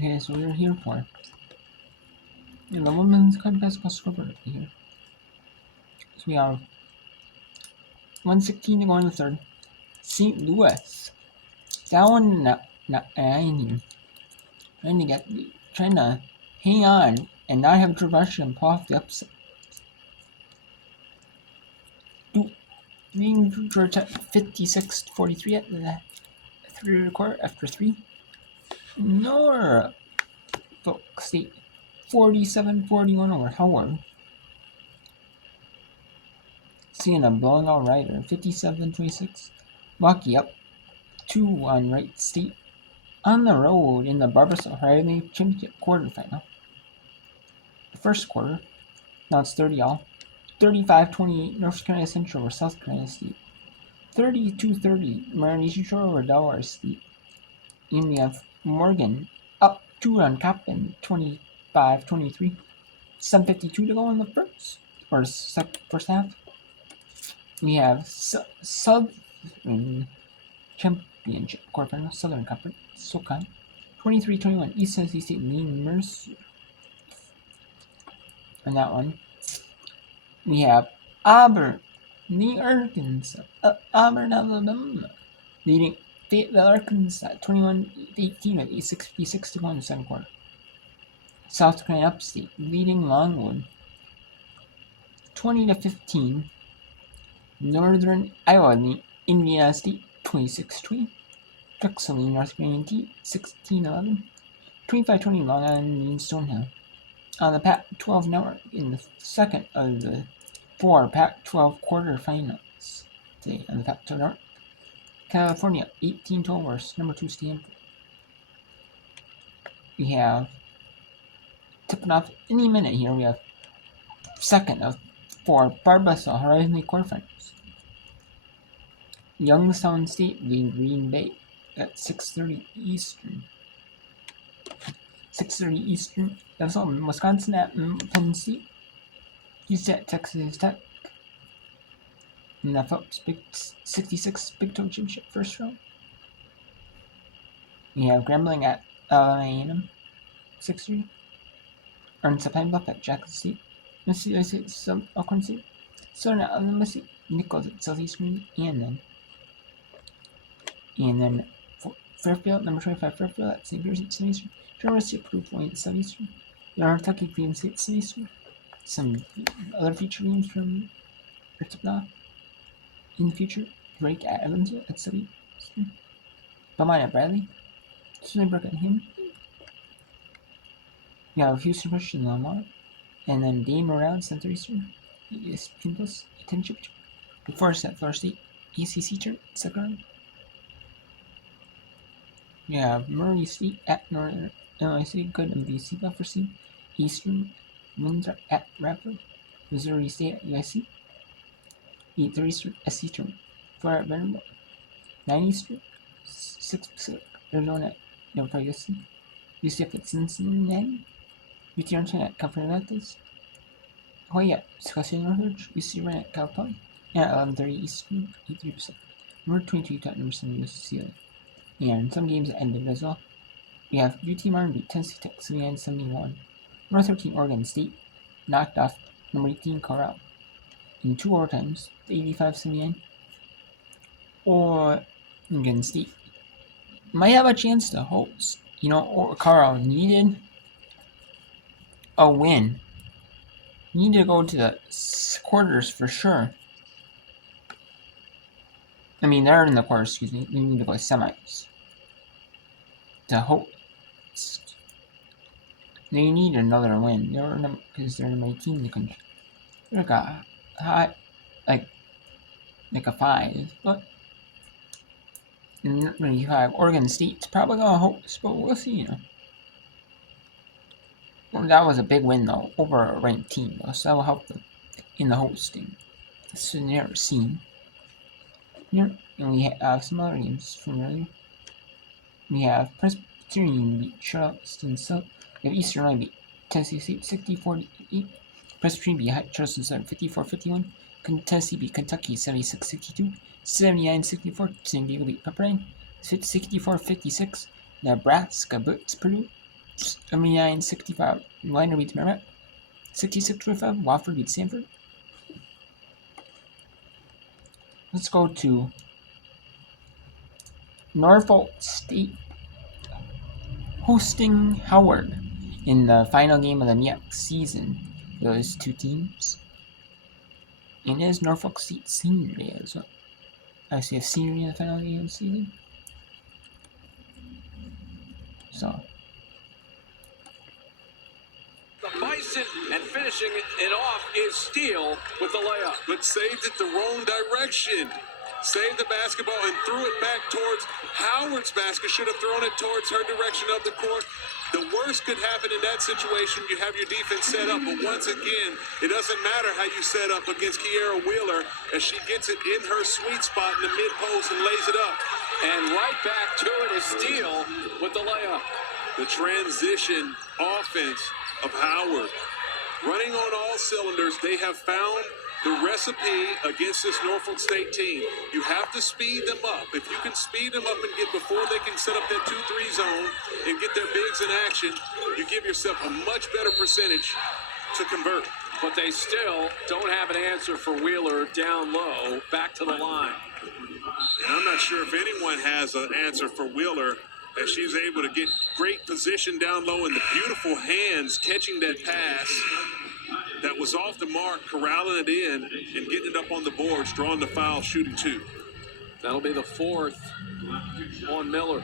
Okay, so we're here for the women's college basketball scoreboard here. So we have 116 to go in the third. St. Louis down 9. Trying to hang on and not have to rush and pull off the upset. Leading Georgia 56-43 at the third quarter after 3. Norfolk State 47-41 over Howard. Seeing a blowing out Rider 57-26. Rocky up 2 on Wright State. On the road in the Barbara Riley Championship quarterfinal. The first quarter, now it's 30-all. 35-28 North Carolina Central over South Carolina State. 32-30 Marinese Shore over Delaware State. And we have Morgan up 2 on Coppin 25-23. 7:52 to go in the first half. We have Southern Championship quarterfinal, Southern Conference, SoCon. 23-21 East Tennessee State leading Mercer. On that one, we have Auburn, Arkansas, Auburn, Alabama, leading Fayetteville, Arkansas, 21-18 with 6:56 to go in the second quarter. South Carolina Upstate leading Longwood, 20-15. Northern Iowa leading Indiana State, 26-20. Drexel leading North Carolina T, 16-11. 25-20 Long Island leading Stonehill. On the Pac-12 network in the second of the 4 Pac-12 quarterfinals today on the Pac-12 network. California 18-12 versus number 2 Stanford. We have tipping off any minute here. We have second of 4 Barbasol Horizon League quarterfinals. Youngstown State leading Green Bay at 6:30 Eastern. 6:30 Eastern. That's all. Wisconsin at Penn State. Houston at Texas Tech. And the Phelps 66 Big 12 Championship first round. We have Grambling at A&M 6:30. Arkansas Pine Bluff at Jackson State. Mississippi State, Alcorn State. Southern Alabama State. Nichols at Southeastern. And then Fairfield, number 25 Fairfield at St. Peter's at Southeastern. University of Purdue Point at Southeastern. Kentucky Queen State at Southeastern. Some other feature games from Ertibna in the future. Drake at Evansville at Southeastern. Belmont at Bradley. Sunnybrook at Him. We have Houston Christian Lamar. And then Dame around Central Eastern. ESPN Plus 10 Championship. Before us at Florida State. ACC turn, second round. We have Murray State at Northern Illinois State, good MVC buffer seed. Eastern Windsor at Radford. Missouri State at USC. 8:30 Eastern SC turn. 4 at Vanderbilt. 9 Eastern. 6 Pacific. Arizona at Democrat USC. UCF at Cincinnati. UT Arlington at California Baptist. Hawaii at Scottsdale Northridge. UC Ryan at Cal Poly. And at 11:30 Eastern. 8:30 Pacific. Number 22 at number 7 UCLA. And some games ended as well. We have UT Martin beat Tennessee Tech 79-71. Number 13 Oregon State knocked off number 18 Corral in 2 overtimes, 85-79. Oregon State might have a chance to host. Corral needed a win. Need to go to the quarters for sure. I mean, they're in the quarters, excuse me. They need to go semis to host. They need another win. Because they're number 18 in the country. They're like a high, like a 5. But when you have Oregon State's probably gonna host, but we'll see. Well, that was a big win though over a ranked team, though, so that will help them in the hosting. This is never seen. Here, and we have some other games from earlier. We have Presbyterian beat Charleston South. We have Eastern Illinois beat Tennessee State 60-48. Presbyterian beat Charleston Southern 54-51. Tennessee beat Kentucky 76-62. 79-64. San Diego beat Pepperdine 64-56. Nebraska beats Purdue 79-65. Liner beats Merrimack. 66-45. Wofford beats Sanford. Let's go to Norfolk State hosting Howard in the final game of the NCAA season. Those two teams. And it is Norfolk State senior day as well. I see a senior day in the final game of the season. So. The Bison, and finishing it off is Steele with the layup. But saved it the wrong direction. Saved the basketball and threw it back towards Howard's basket. Should have thrown it towards her direction of the court. The worst could happen in that situation. You have your defense set up, but once again, it doesn't matter how you set up against Kiera Wheeler as she gets it in her sweet spot in the mid-post and lays it up. And right back to it is Steele with the layup. The transition offense of Howard. Running on all cylinders, they have found the recipe against this Norfolk State team. You have to speed them up. If you can speed them up and get before they can set up that 2-3 zone and get their bigs in action, you give yourself a much better percentage to convert. But they still don't have an answer for Wheeler down low, back to the line. And I'm not sure if anyone has an answer for Wheeler, as she's able to get great position down low and the beautiful hands catching that pass that was off the mark, corralling it in and getting it up on the boards, drawing the foul, shooting 2. That'll be the 4th on Miller.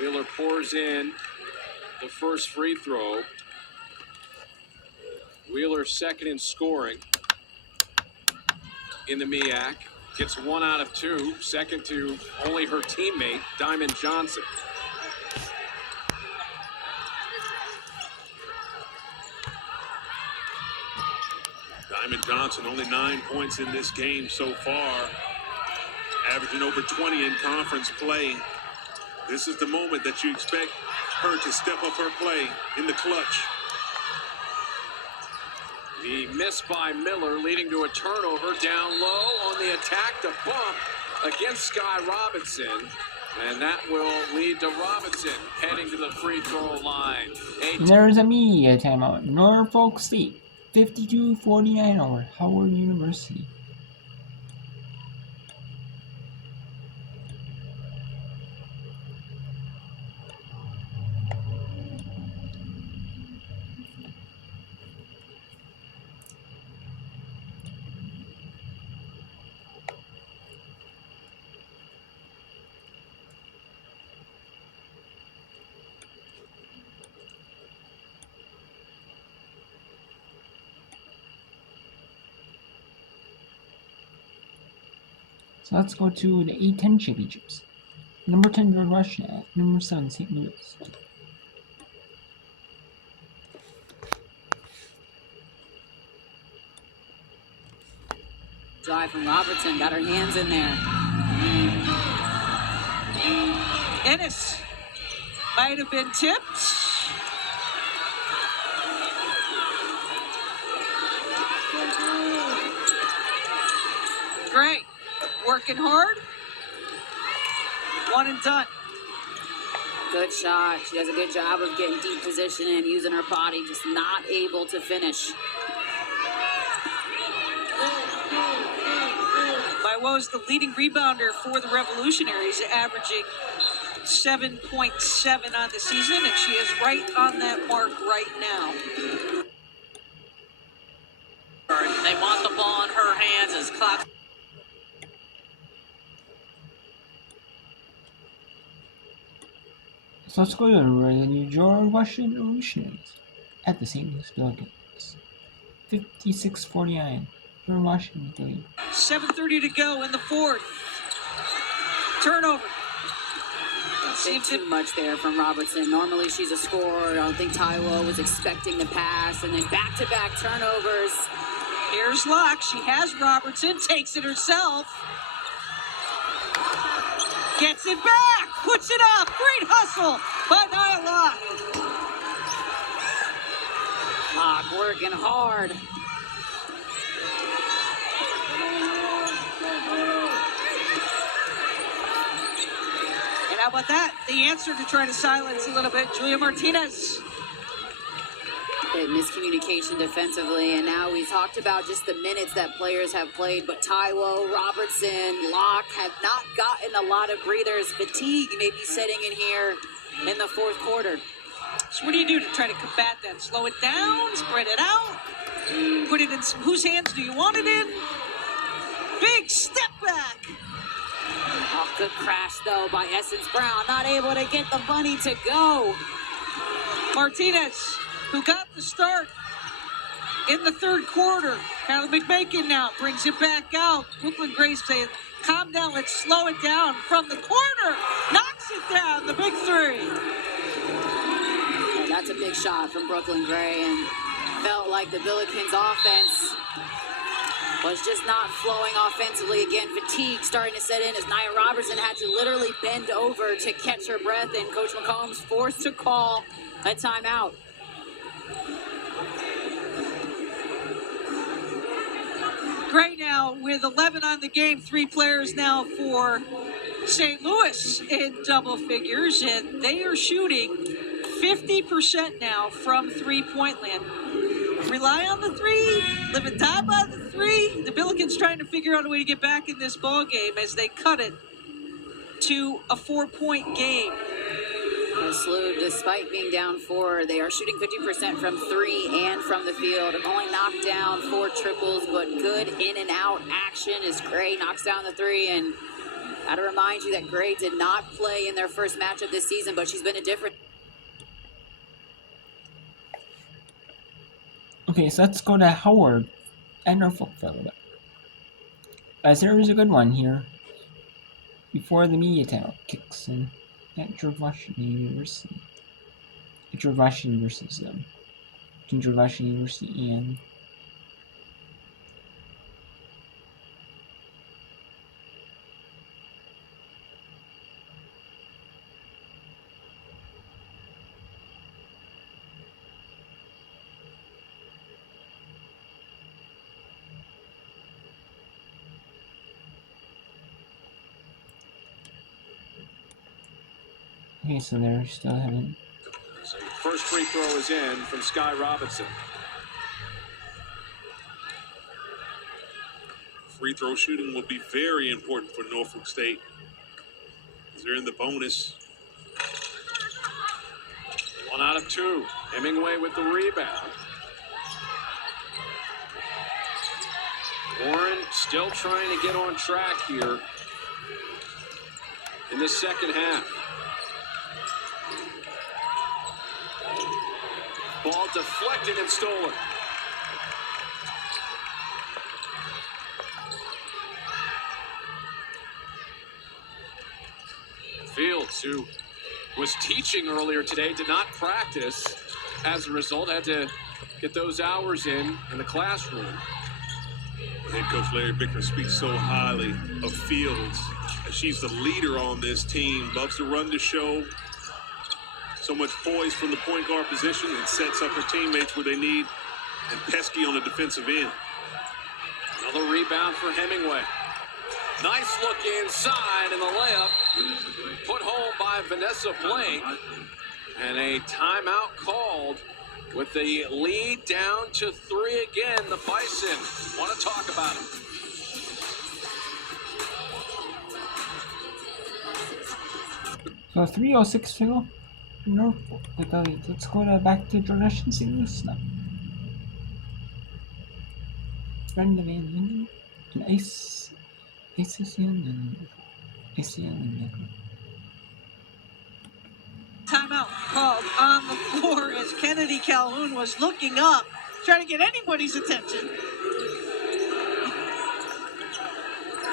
Wheeler pours in the first free throw. Wheeler second in scoring in the MEAC. Gets 1 out of 2, second to only her teammate, Diamond Johnson. Diamond Johnson, only 9 points in this game so far, averaging over 20 in conference play. This is the moment that you expect her to step up her play in the clutch. The miss by Miller leading to a turnover down low on the attack. The bump against Sky Robinson. And that will lead to Robinson heading to the free throw line. There's a media timeout. Norfolk State 52-49 over Howard University. So let's go to the A10 championships. Number 10, George Washington. Number 7, St. Louis. Drive from Robertson, got her hands in there. Ennis might have been tipped. Great. Working hard. 1 and done. Good shot. She does a good job of getting deep position and using her body, just not able to finish. Maiwo's the leading rebounder for the Revolutionaries, averaging 7.7 on the season, and she is right on that mark right now. They want the ball in her hands as clock. So let's go to the New George Washington Revolutionaries at the St. Louis Billikens. 56-49. George Washington with the lead. 7:30 to go in the 4th. Turnover. A bit too much there from Robertson. Normally she's a scorer. I don't think Taiwo was expecting the pass. And then back-to-back turnovers. Here's Locke. She has Robertson. Takes it herself. Gets it back. Puts it up. Great hustle by Nia Locke. Locke working hard. about that? The answer to try to silence a little bit, Julia Martinez. Bit miscommunication defensively, and now we talked about just the minutes that players have played, but Taiwo, Robertson, Locke have not gotten a lot of breathers. Fatigue may be setting in here in the fourth quarter. So what do you do to try to combat that? Slow it down, spread it out, put it in whose hands do you want it in? Big step back. Oh, good crash though by Essence Brown, not able to get the bunny to go. Martinez, who got the start in the third quarter. Kylie McBacon now brings it back out. Brooklyn Grace saying, calm down, let's slow it down. From the corner, knocks it down, the big three. Oh, that's a big shot from Brooklyn Gray, and felt like the Billikens offense was just not flowing offensively. Again, fatigue starting to set in as Nia Robertson had to literally bend over to catch her breath, and Coach McCombs forced to call a timeout. Gray now with 11 on the game, 3 players now for St. Louis in double figures, and they are shooting 50% now from three-point land. Rely on the three, live and die by the three. The Billikens trying to figure out a way to get back in this ball game as they cut it to a 4-point game. SLU, despite being down 4, they are shooting 50% from 3 and from the field. Only knocked down 4 triples, but good in and out action as Gray knocks down the 3. And got to remind you that Gray did not play in their first matchup this season, but she's been a different. Okay, so let's go to Howard and Norfolk for a little bit. As there is a good one here before the media timeout kicks in at George Washington University. At George Washington versus George Washington University and okay, so they're still having. So first free throw is in from Sky Robinson. Free throw shooting will be very important for Norfolk State, as they're in the bonus. 1 out of 2. Hemingway with the rebound. Warren still trying to get on track here in the second half. Ball deflected and stolen. Fields, who was teaching earlier today, did not practice. As a result, had to get those hours in the classroom. Head coach Larry Bickler speaks so highly of Fields, as she's the leader on this team, loves to run the show. So much poise from the point guard position and sets up her teammates where they need, and pesky on the defensive end. Another rebound for Hemingway. Nice look inside, and the layup put home by Vanessa Blake. And a timeout called with the lead down to 3 again. The Bison want to talk about it. So 3:06 to go. Norfolk. Let's go back to George Washington St. Louis now. Brenda Van Linden and ACCN and Timeout called on the floor as Kennedy Calhoun was looking up, trying to get anybody's attention.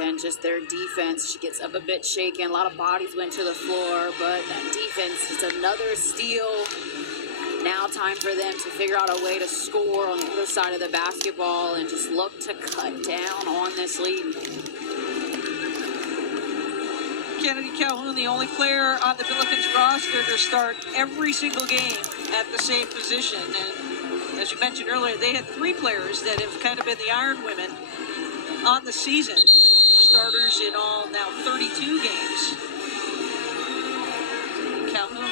And just their defense, she gets up a bit shaken. A lot of bodies went to the floor, but that defense is another steal. Now time for them to figure out a way to score on the other side of the basketball and just look to cut down on this lead. Kennedy Calhoun, the only player on the Billikens roster to start every single game at the same position. And as you mentioned earlier, they had 3 players that have kind of been the Iron Women on the season. Starters in all now 32 games.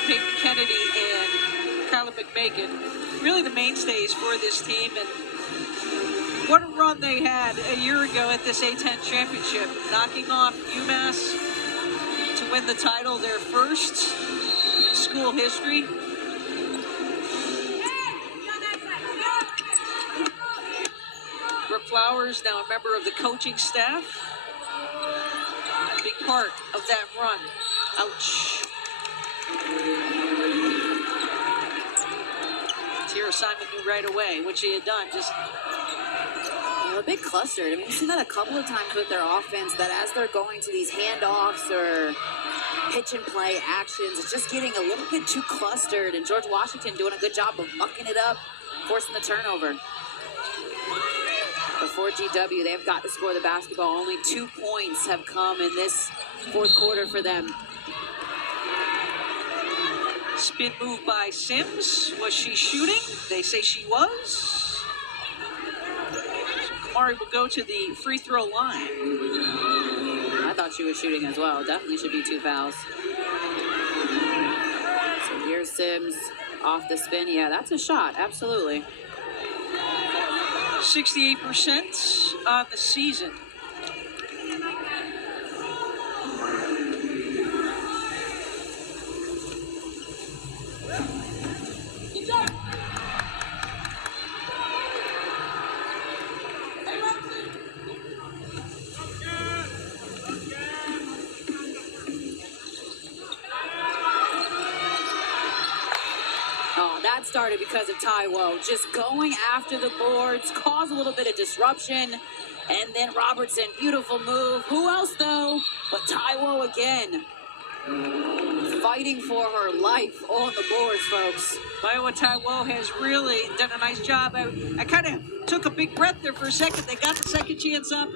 Peyton Kennedy and Kyla McMakin, really the mainstays for this team. And what a run they had a year ago at this A-10 championship, knocking off UMass to win the title, their first in school history. Brooke Flowers, now a member of the coaching staff. Big part of that run. Ouch. Tierra Simon knew right away what she had done. Just a bit clustered. I mean, we've seen that a couple of times with their offense, that as they're going to these handoffs or pitch and play actions, it's just getting a little bit too clustered. And George Washington doing a good job of mucking it up, forcing the turnover. Before GW, they've got to score the basketball. Only 2 points have come in this fourth quarter for them. spin move by Sims. Was she shooting? They say she was. So Kamari will go to the free throw line. I thought she was shooting as well. Definitely should be 2 fouls. So here's Sims off the spin. Yeah, that's a shot. Absolutely. 68% on the season. Oh, that started because of Taiwo. Just going after the boards, caused a little bit of disruption. And then Robertson, beautiful move. Who else, though, but Taiwo again. Fighting for her life on the boards, folks. Iowa Taiwo has really done a nice job. I kind of took a big breath there for a second. They got the second chance opportunity.